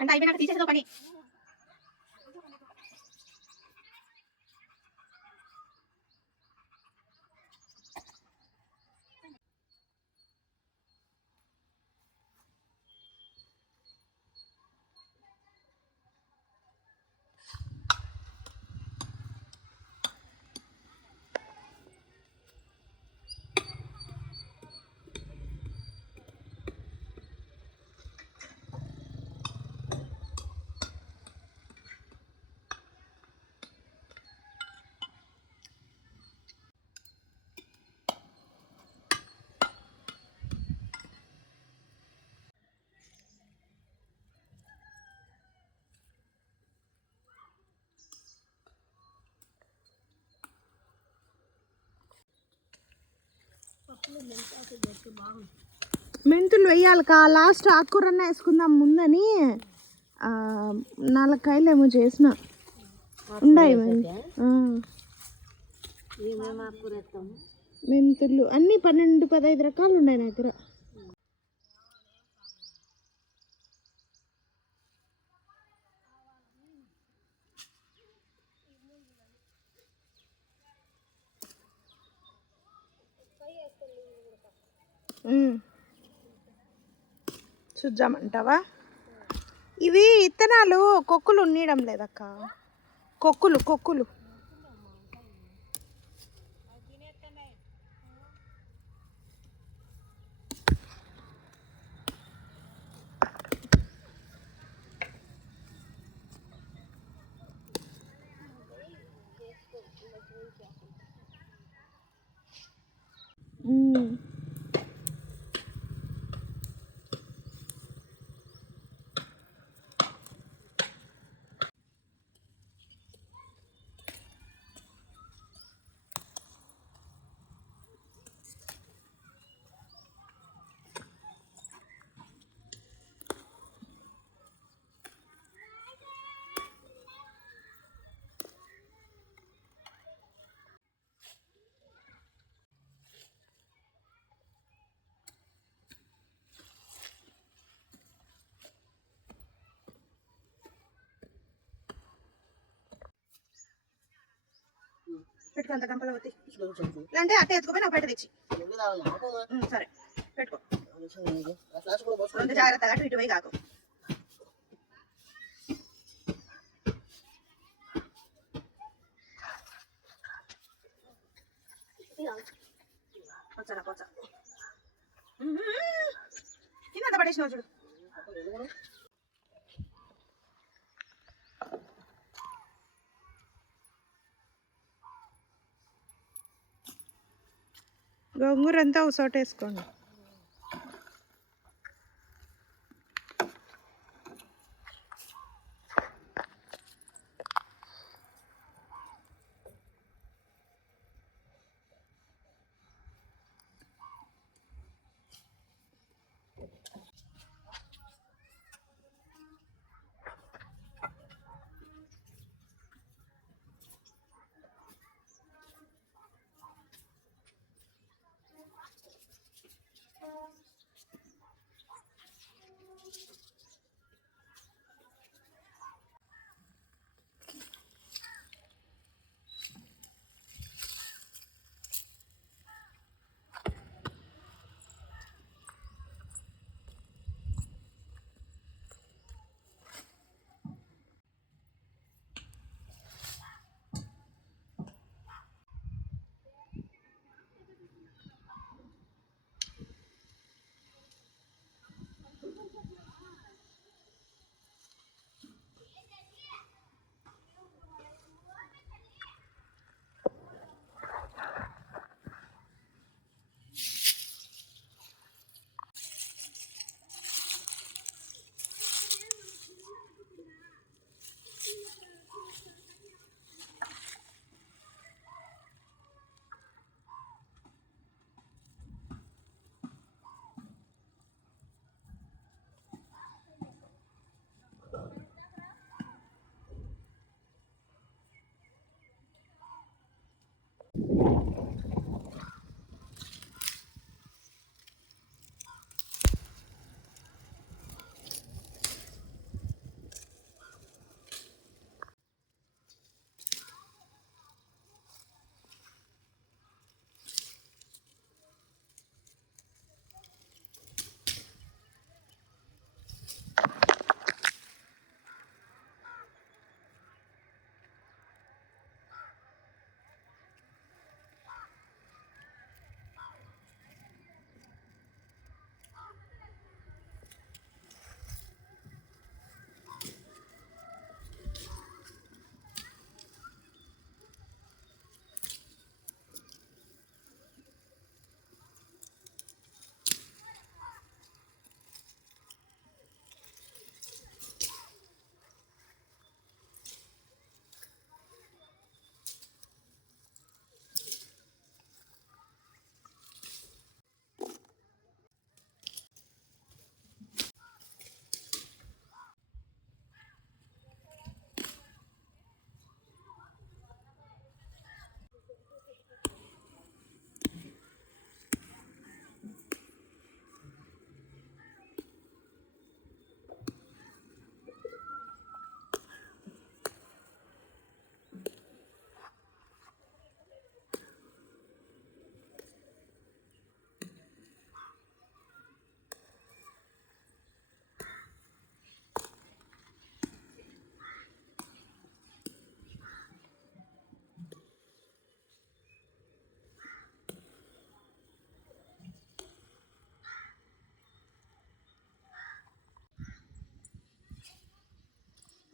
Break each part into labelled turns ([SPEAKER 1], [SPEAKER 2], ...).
[SPEAKER 1] అంటే అయిపోయినాక తీసేసేదో పని.
[SPEAKER 2] మెంతులు వేయాలి కా లాస్ట్ ఆకుకూరన్న వేసుకుందాం ముందని. నాలుగు కాయలు ఏమో చేసిన ఉన్నాయి మెంతులు. అన్ని పన్నెండు పదహైదు రకాలు ఉన్నాయి నా దగ్గర. చూద్దామంటావా? ఇవి ఇత్తనాలు కొక్కులు ఉండడం లేదక్క. కొక్కులు కొక్కులు. పెట్టుకుంత గంపలో వత్తి లేదంటే అట్టే ఎత్తుకుపోయి నాకు బయట తెచ్చి. సరే. పెట్టుకో. జాగ్రత్తగా అటు ఇటు పోయి కాకు. వచ్చారా పోచా కింద పడేసినావు చూడు. గోంగూర అంతా ఒక చోట వేసుకోండి.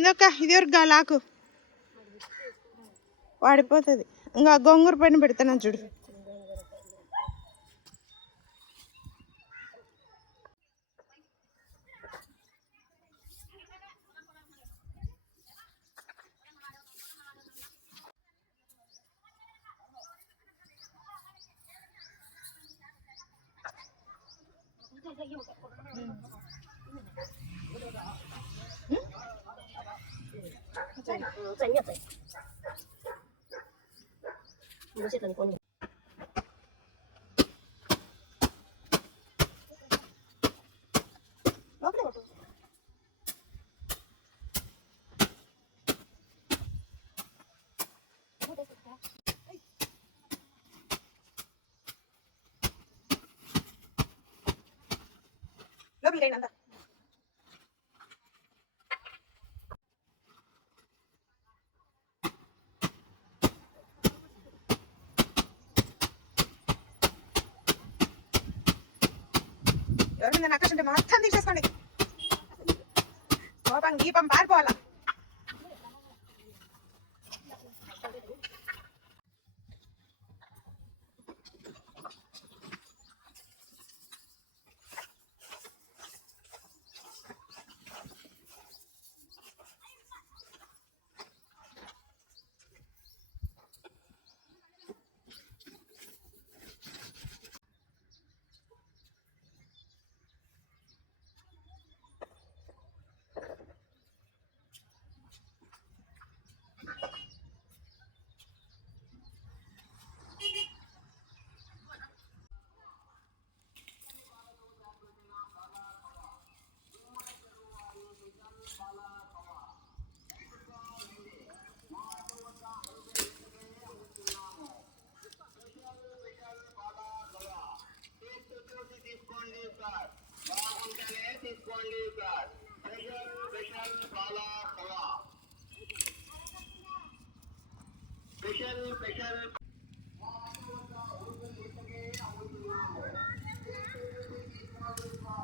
[SPEAKER 2] ఇందొక ఇది వరకు లాకు వాడిపోతుంది. ఇంకా గోంగూర పైన పెడతాను చూడు. 잘생겼어요. 무엇이든 꼬니. ఎవరి మీద నక్కస్ మొత్తం తీసేసుకోండి. కోపం గీపం పారిపోవాలా?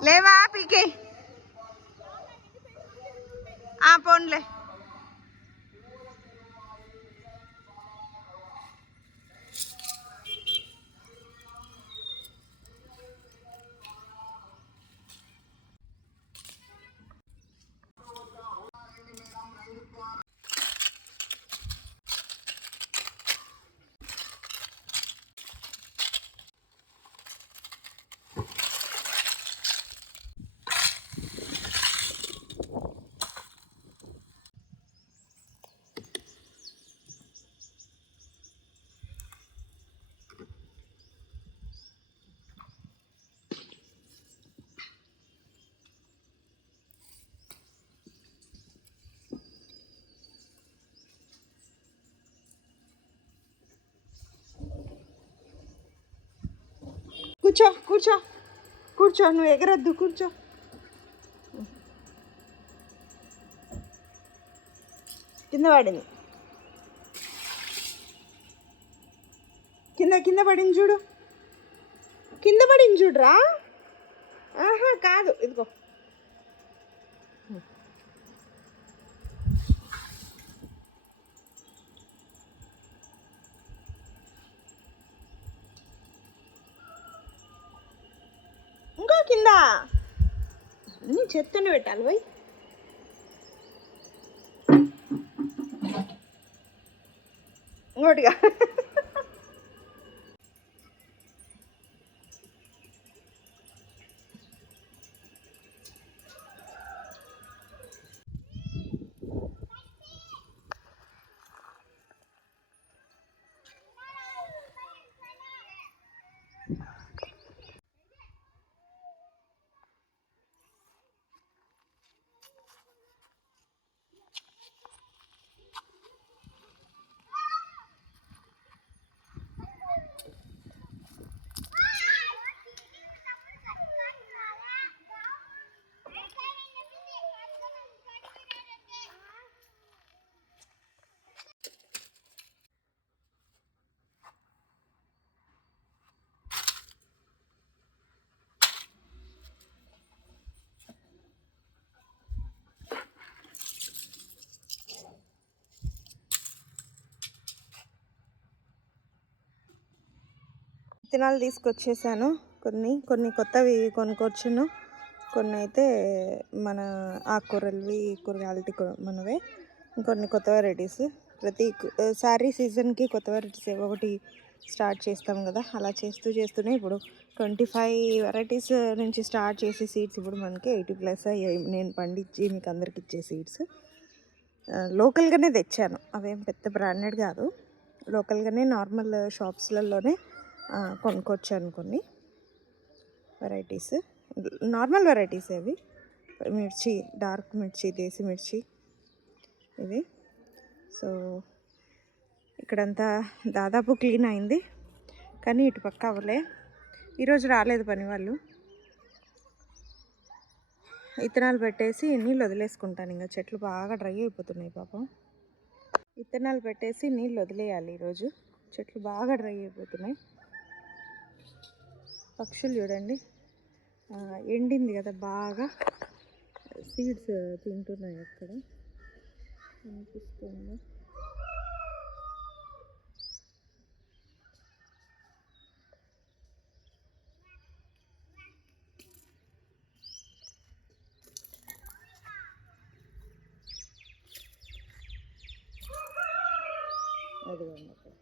[SPEAKER 2] లేవా పీకే ఆ పోన్లే కూర్చో కూర్చో. కూర్చో నువ్వు ఎగరొద్దు కూర్చో. కింద పడింది. కింద కింద పడింది చూడు. కింద పడింది చూడరా. ఆహా కాదు ఇదిగో. చెత్తని పెట్టాలి పోయి. ఇంకోటిగా విత్తనాలు తీసుకొచ్చేసాను. కొన్ని కొన్ని కొత్తవి కొనుక్కొచ్చాను. కొన్ని అయితే మన ఆకుకూరలవి కూరగాయలటి మనవే ఇంకొన్ని కొత్త వెరైటీస్ ప్రతి సారీ సీజన్కి కొత్త వెరైటీస్ ఒకటి స్టార్ట్ చేస్తాం కదా. అలా చేస్తూ చేస్తూనే ఇప్పుడు ట్వంటీ ఫైవ్ వెరైటీస్ నుంచి స్టార్ట్ చేసే సీడ్స్ ఇప్పుడు మనకి ఎయిటీ ప్లస్ అయ్యాయి. నేను పండించి మీకు అందరికి ఇచ్చే సీడ్స్. లోకల్గానే తెచ్చాను. అవేం పెద్ద బ్రాండెడ్ కాదు. లోకల్గానే నార్మల్ షాప్స్లలోనే కొనుక్కొచ్చాను కొన్ని వెరైటీస్ నార్మల్ వెరైటీస్ అవి. మిర్చి డార్క్ మిర్చి దేశీ మిర్చి ఇవి. సో ఇక్కడంతా దాదాపు క్లీన్ అయింది. కానీ ఇటు పక్క అవ్వలే. ఈరోజు రాలేదు పని వాళ్ళు. విత్తనాలు పెట్టేసి నీళ్ళు వదిలేసుకుంటాను. ఇంకా చెట్లు బాగా డ్రై అయిపోతున్నాయి పాపం. విత్తనాలు పెట్టేసి నీళ్ళు వదిలేయాలి ఈరోజు. చెట్లు బాగా డ్రై అయిపోతున్నాయి. పక్షులు చూడండి. ఎండింది కదా బాగా. సీడ్స్ తింటున్నాయి అక్కడ. అనిపిస్తుంది. అది అక్కడ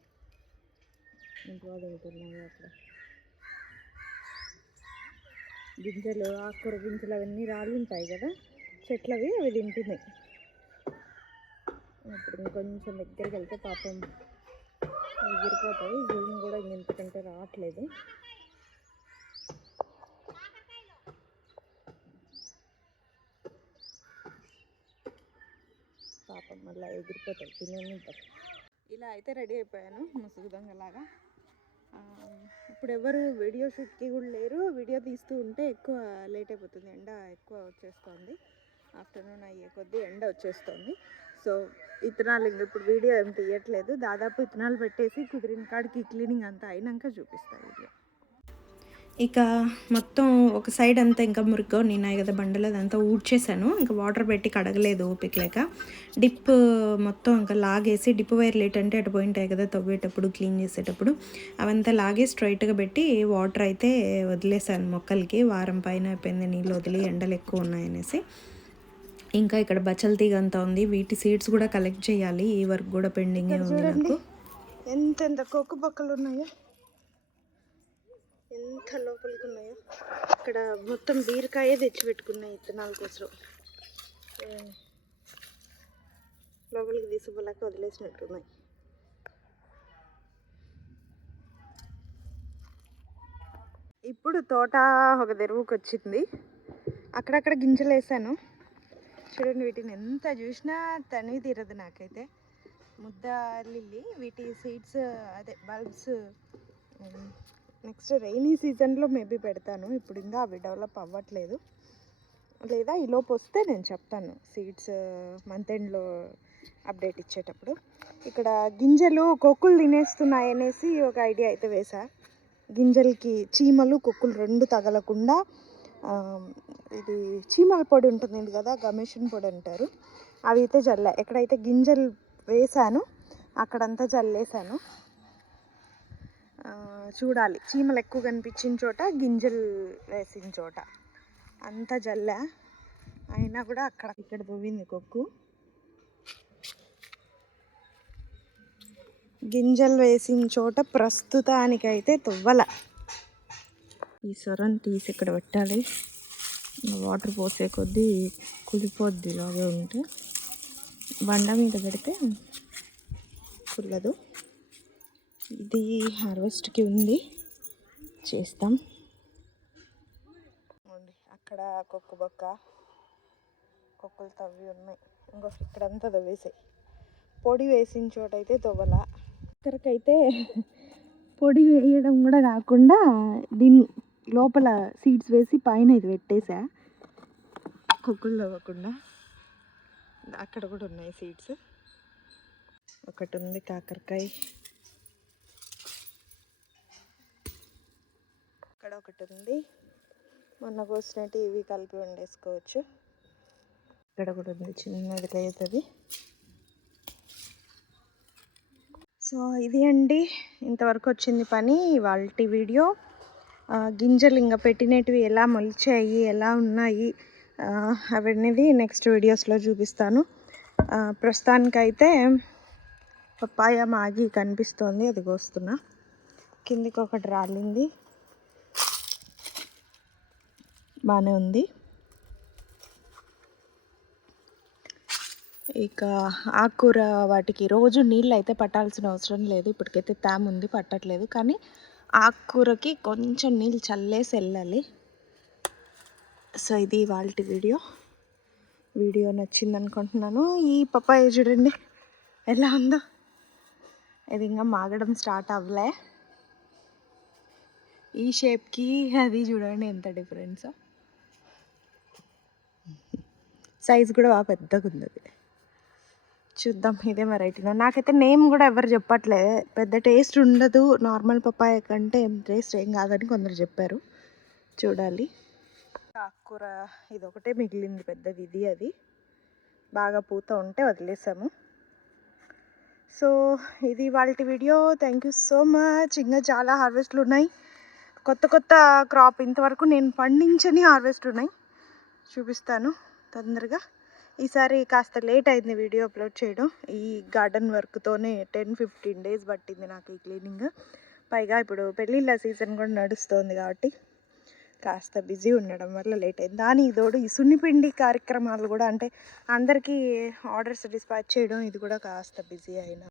[SPEAKER 2] ఇంట్లో తింటున్నాయి అక్కడ. గింజలు ఆకుకూర గింజలు అవన్నీ రాళ్ళు ఉంటాయి కదా చెట్లవి అవి తింటుంది. ఇప్పుడు ఇంకొంచెం దగ్గరికి వెళ్తే పాపం ఎగిరిపోతాయి జూమ్ కూడా ఇంతకంటే రావట్లేదు. పాపం మళ్ళీ ఎగిరిపోతాయి తినే ఇలా అయితే రెడీ అయిపోయాను ముసుగు దొంగలాగా ఇప్పుడు ఎవరు వీడియో షూట్కి కూడా లేరు. వీడియో తీస్తూ ఉంటే ఎక్కువ లేట్ అయిపోతుంది. ఎండ ఎక్కువ వచ్చేస్తుంది. ఆఫ్టర్నూన్ అయ్యే కొద్దీ ఎండ వచ్చేస్తుంది. సో ఇత్తనాలు ఇంక ఇప్పుడు వీడియో ఏం తీయట్లేదు. దాదాపు ఇత్తనాలు పెట్టేసి కుదిరిన కాడికి క్లీనింగ్ అంతా అయినాక చూపిస్తాను వీడియో. ఇక మొత్తం ఒక సైడ్ అంతా ఇంకా మురిగ్గా ఉన్నాయి కదా బండలు అదంతా ఊడ్చేసాను ఇంకా వాటర్ పెట్టి కడగలేదు ఓపిక లేక. డిప్ మొత్తం ఇంకా లాగేసి డిప్ వైర్ లేట్ అంటే అటు పోయింటాయి కదా తవ్వేటప్పుడు క్లీన్ చేసేటప్పుడు. అవంతా లాగే స్ట్రైట్గా పెట్టి వాటర్ అయితే వదిలేసాను మొక్కలకి. వారం పైన అయిపోయింది నీళ్ళు వదిలి ఎండలు ఎక్కువ ఉన్నాయనేసి. ఇంకా ఇక్కడ బచ్చల తీగ అంతా ఉంది. వీటి సీడ్స్ కూడా కలెక్ట్ చేయాలి. ఈ వర్క్ కూడా పెండింగ్ ఉంది నాకు. ఎంత ఎంత కొక్కు బొక్కలు ఉన్నాయో. ఎంత లోపలికి ఉన్నాయో ఇక్కడ మొత్తం బీరకాయే తెచ్చిపెట్టుకున్నాయి ఇత్తనాల కోసం. లోపలికి తీసుకోలేక వదిలేసినట్టున్నాయి. ఇప్పుడు తోట ఒక తెరువుకి వచ్చింది. అక్కడక్కడ గింజలు వేసాను చూడండి వీటిని ఎంత చూసినా తనివి తీరదు నాకైతే. ముద్ద లిల్లీ వీటి సీడ్స్ అదే బల్బ్స్ నెక్స్ట్ రైనీ సీజన్లో మేబీ పెడతాను. ఇప్పుడు ఇంకా అవి డెవలప్ అవ్వట్లేదు. లేదా ఈలోపు వస్తే నేను చెప్తాను సీడ్స్ మంత్ ఎండ్లో అప్డేట్ ఇచ్చేటప్పుడు. ఇక్కడ గింజలు కొక్కులు తినేస్తున్నాయి అనేసి ఒక ఐడియా అయితే వేసా గింజలకి చీమలు కొక్కులు రెండు తగలకుండా ఇది చీమల పొడి ఉంటుంది కదా గమేషన్ పొడి అంటారు. అవి అయితే జల్ల. ఎక్కడైతే గింజలు వేసాను అక్కడంతా జల్లేసాను చూడాలి. చీమలు ఎక్కువ కనిపించిన చోట గింజలు వేసిన చోట. అంతా జల్ల. అయినా కూడా అక్కడ ఇక్కడ దువ్వింది కొక్కు. గింజలు వేసిన చోట ప్రస్తుతానికైతే తువ్వల. ఈ సొరను తీసి ఇక్కడ పెట్టాలి. వాటర్ పోసే కొద్దీ కులిపోద్ది ఇలాగే ఉంటే. బండ మీద పెడితే కుల్లదు ఇది హార్వెస్ట్కి ఉంది. చేస్తాం. అక్కడ కొక్కు బొక్క కొక్కులు తవ్వి ఉన్నాయి. ఇంకో ఇక్కడంతా తవ్వేసాయి. పొడి వేసిన చోట అయితే తవ్వల. ఇక్కడికైతే పొడి వేయడం కూడా కాకుండా దీని లోపల సీడ్స్ వేసి పైన ఇది పెట్టేసా. కొక్కులు తవ్వకుండా. అక్కడ కూడా ఉన్నాయి సీడ్స్. ఒకటి ఉంది కాకరకాయ. ఒకటి ఉంది మొన్న కోసినట్టు ఇవి కలిపి వండేసుకోవచ్చు. ఇక్కడ కూడా ఉంది చిన్నది అవుతుంది సో ఇది అండి. ఇంతవరకు వచ్చింది పని వాళ్ళ వీడియో. గింజలు ఇంకా పెట్టినవి ఎలా మొలిచాయి ఎలా ఉన్నాయి అవన్నీ నెక్స్ట్ వీడియోస్లో చూపిస్తాను. ప్రస్తుతానికైతే పప్పాయ మాగి కనిపిస్తోంది అది కోస్తున్నా. కిందికి ఒకటి రాలింది. బాగానే ఉంది. ఇక ఆకుకూర వాటికి రోజు నీళ్ళు అయితే పట్టాల్సిన అవసరం లేదు. ఇప్పటికైతే తేమ ఉంది పట్టట్లేదు. కానీ ఆకుకూరకి కొంచెం నీళ్ళు చల్లేసి వెళ్ళాలి. సో ఇది వాళ్ళ వీడియో. వీడియో నచ్చింది అనుకుంటున్నాను ఈ పప్పాయ చూడండి ఎలా ఉందో. ఇది ఇంకా మాగడం స్టార్ట్ అవ్వలే. ఈ షేప్కి అది చూడండి ఎంత డిఫరెన్స్. సైజ్ కూడా బాగా పెద్దగా ఉంది అది చూద్దాం ఇదే వెరైటీలో నాకైతే నేమ్ కూడా ఎవరు చెప్పట్లేదు పెద్ద టేస్ట్ ఉండదు. నార్మల్ పప్పాయ కంటే టేస్ట్ ఏం కాదని కొందరు చెప్పారు. చూడాలి. ఆకుకూర ఇది ఒకటే మిగిలింది. పెద్దది ఇది అది. బాగా పూత ఉంటే వదిలేసాము. సో ఇది వాళ్ళ video thank you so much ఇంకా చాలా హార్వెస్ట్లు ఉన్నాయి. కొత్త కొత్త క్రాప్ ఇంతవరకు నేను పండించని హార్వెస్ట్ ఉన్నాయి. చూపిస్తాను. తొందరగా. ఈసారి కాస్త లేట్ అయింది వీడియో అప్లోడ్ చేయడం. ఈ గార్డెన్ వర్క్తోనే టెన్ ఫిఫ్టీన్ డేస్ పట్టింది నాకు ఈ క్లీనింగ్. పైగా ఇప్పుడు పెళ్ళిళ్ళ సీజన్ కూడా నడుస్తోంది కాబట్టి కాస్త బిజీ ఉండడం వల్ల లేట్ అయింది. దాని తోడు ఈ సున్నిపిండి కార్యక్రమాలు కూడా అంటే అందరికీ ఆర్డర్స్ డిస్పాచ్ చేయడం ఇది కూడా కాస్త బిజీ అయినా.